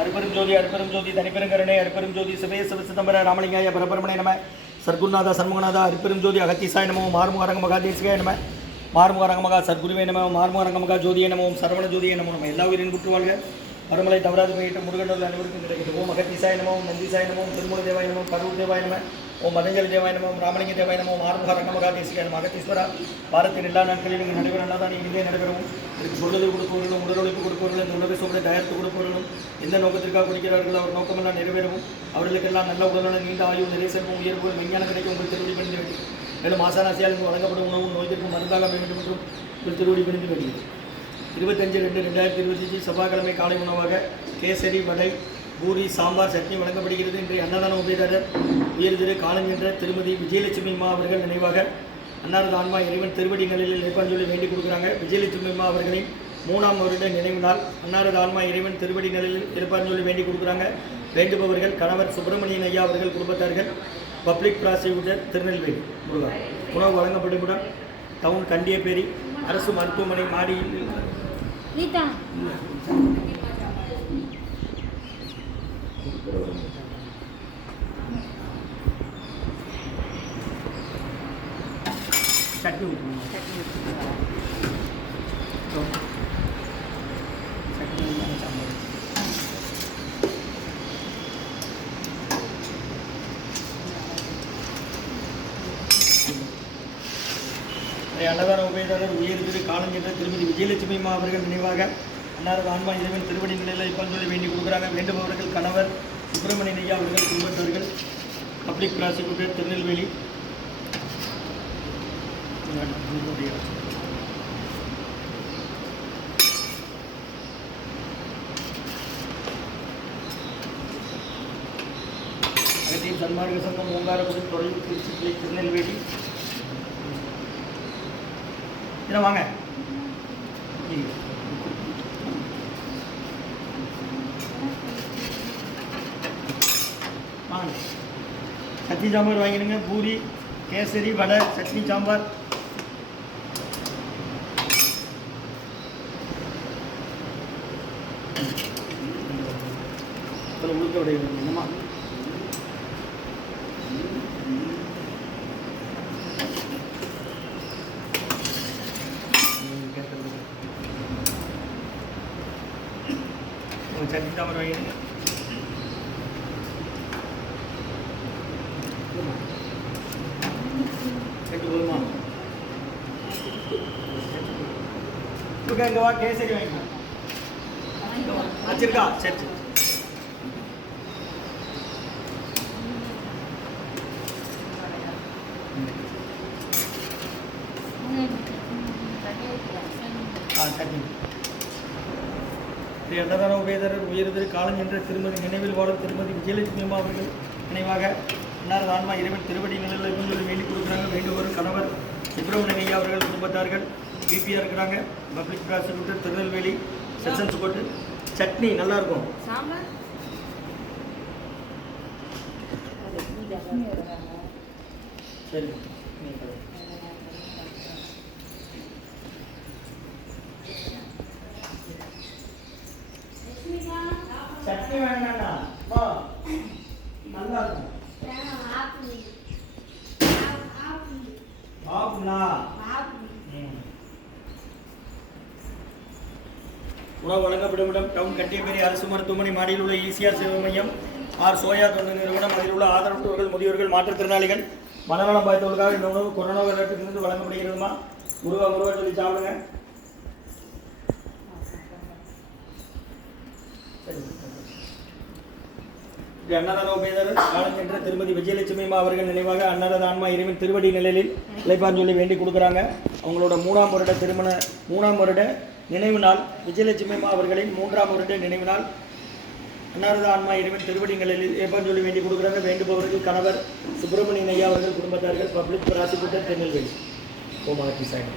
அருப்பெரும் ஜோதி தனிப்பெருங்கருணை அருப்பெரும் ஜோதி சிவேச சிதம்பர ராமலிங்காய பரபரமணை நம சர்க்குருநாத சண்முகநாதா அருப்பெரும் ஜோதி அகத்தீசாய நமோ மார்முகரங்க மகாதேசிகாய நம மார்முகரங்க மகா சர்க்குருவே நம மார்முகரங்க மகா ஜோதியை நமோ சரவண ஜோதியை நமோ நம்ம எல்லா உயிரின் குற்றுவாழ்க பரமலை தவறாது போயிட்டு முருகனோடு அனைவருக்கும் கிடைக்கிறது ஓம் அகத்தீசாய நமோ நந்திசாய நமோ திருமூல தேவாய நமோ கரூர் தேவாய நம ஓம் மதஞ்சலி தேவாய நமோ ராமலிங்க தேவாய நமோ மார்முக ரங்கமகா தேசிகாய நம அகத்தீஸ்வரா பாரத்தின் எல்லா நாட்களிலும் நீங்கள் நடைபெறலாம் தான் நீங்கள் இதே நடைபெறவும் இதுக்கு சொல்லுதல் கொடுப்பவர்களும் உடலொழிப்பு கொடுப்பவர்களும் இந்த உலக சோழலை தயாரித்து கொடுப்பவர்களும் எந்த நோக்கத்திற்காக கொடுக்கிறார்களோ அவர் நோக்கமெல்லாம் நிறைவேறவும் அவர்களுக்கெல்லாம் நல்ல உடலுடன் நீண்ட ஆய்வு நிறைய செல்வம் உயர்வு மெஞ்ஞானம் கிடைக்கும் உங்கள் திருவடி பணிந்து வேண்டும் மேலும் ஆசானாசியால் வழங்கப்படும் உணவும் நோய்த்திற்கும் மருந்தாக வேண்டும் என்றும் உங்கள் திருவடி பணிந்து வேண்டும் 25/2/2025 செவ்வாய்க்கிழமை காலை உணவாக கேசரி வடை பூரி சாம்பார் சட்னி வழங்கப்படுகிறது. இன்றைய அன்னதான உபயதாரர் உயர் திரு காலஞ்சென்ற திருமதி விஜயலட்சுமி அம்மா அவர்கள் நினைவாக அன்னாரது ஆன்மா இறைவன் திருவடி நிலையில் ஏற்பாஞ்சொல்லி வேண்டி கொடுக்குறாங்க. விஜயலட்சுமி அம்மா அவர்களின் 3ஆம் வருட நினைவு நாள். அன்னாரது ஆன்மா இறைவன் திருவடி நிலையில் ஏற்பாஞ்சொல்லி வேண்டி கொடுக்குறாங்க. வேண்டுபவர்கள் கணவர் சுப்பிரமணியன் ஐயா அவர்கள் குடும்பத்தார்கள், பப்ளிக் ப்ராசிக்யூட்டர் திருநெல்வேலி முருகா. உணவு வழங்கப்படும் டவுன் கண்டியப்பேரி அரசு மருத்துவமனை மாடியில் சட்னி அன்னதான உபயதாரர் உயர் திரு காலஞ்சென்ற திருமதி விஜயலட்சுமி அம்மா அவர்கள் நினைவாக அன்னாரது ஆன்மா இறைவன் திருவடி நிலையில் இப்பஞ்சொல்லி வேண்டி கொடுக்குறாங்க. வேண்டுபவர்கள் கணவர் சுப்பிரமணியன் ஐயா அவர்கள் குடும்பத்தவர்கள், பப்ளிக் ப்ராசிக்யூட்டர் திருநெல்வேலி. அகத்தின் சன்மார்க்க சங்கம் ஓங்காரக்குடி தொழில் திருச்சி திருநெல்வேலி. இதை வாங்க வாங்க சட்னி சாம்பார் வாங்கிடுங்க. பூரி கேசரி வடை சட்னி சாம்பார். உளுக்க விட என்னமா சட்னி சாம்பார் வாங்கிடுங்க. போதுமா இங்கே வா கேசரி வாங்கிக்கலாம் வச்சிருக்கா. சரி சரி சட்னி. அன்னதான உபயதாரர் உயர் திரு காலஞ்சென்ற திருமதி நினைவில் வாழும் திருமதி விஜயலட்சுமி அம்மா அவர்கள் நினைவாக அன்னாரது ஆன்மா இறைவன் திருவடி நிலையில் சொல்லி வேண்டி கொடுக்குறாங்க. வேண்டுபவர் கணவர் சுப்பிரமணியன் ஐயா அவர்கள் குடும்பத்தார்கள் பிபிஆர் இருக்கிறாங்க. Public prosecutor Tirunelveli sessions court. Chutney நல்லா இருக்கும். சரி சட்னி வேணாண்டா வா நல்லா இருக்கும். உணவு வழங்கப்படும் இடம் டவுன் கட்டியப்பேரி அரசு மருத்துவமனை மாடியில் உள்ள ஈசிஆர் சேவை மையம் ஆர் சோயா தொண்டு நிறுவனம். அதில் உள்ள ஆதரவற்றவர்கள், முதியோர்கள், மாற்றுத்திறனாளிகள், மனநலம் பாதித்தவர்களுக்காக இந்த உணவு கொரோனா வைரஸிலிருந்து வழங்கப்படுகிறதுமா. முருகா சொல்லி சாப்பிடுங்க. அன்னதான உபயதாரர் காலஞ்சென்ற திருமதி விஜயலட்சுமி அம்மா அவர்கள் நினைவாக அன்னாரது ஆன்மா இறைவன் திருவடி நிலையில் இளைப்பாஞ்சொல்லி வேண்டி கொடுக்குறாங்க. அவங்களோட 3ஆம் வருட நினைவு நாள். விஜயலட்சுமி அம்மா அவர்களின் 3ஆம் வருட நினைவு நாள். அன்னாரது ஆன்மா இறைவன் திருவடி நிலையில் இளைப்பாஞ்சொல்லி வேண்டி கொடுக்குறாங்க. வேண்டுபவர்கள் கணவர் சுப்பிரமணியன் ஐயா அவர்கள் குடும்பத்தார்கள், பப்ளிக் ப்ராசிக்யூட்டர் திருநெல்வேலி. ஓம் ஆர்டி சாய்.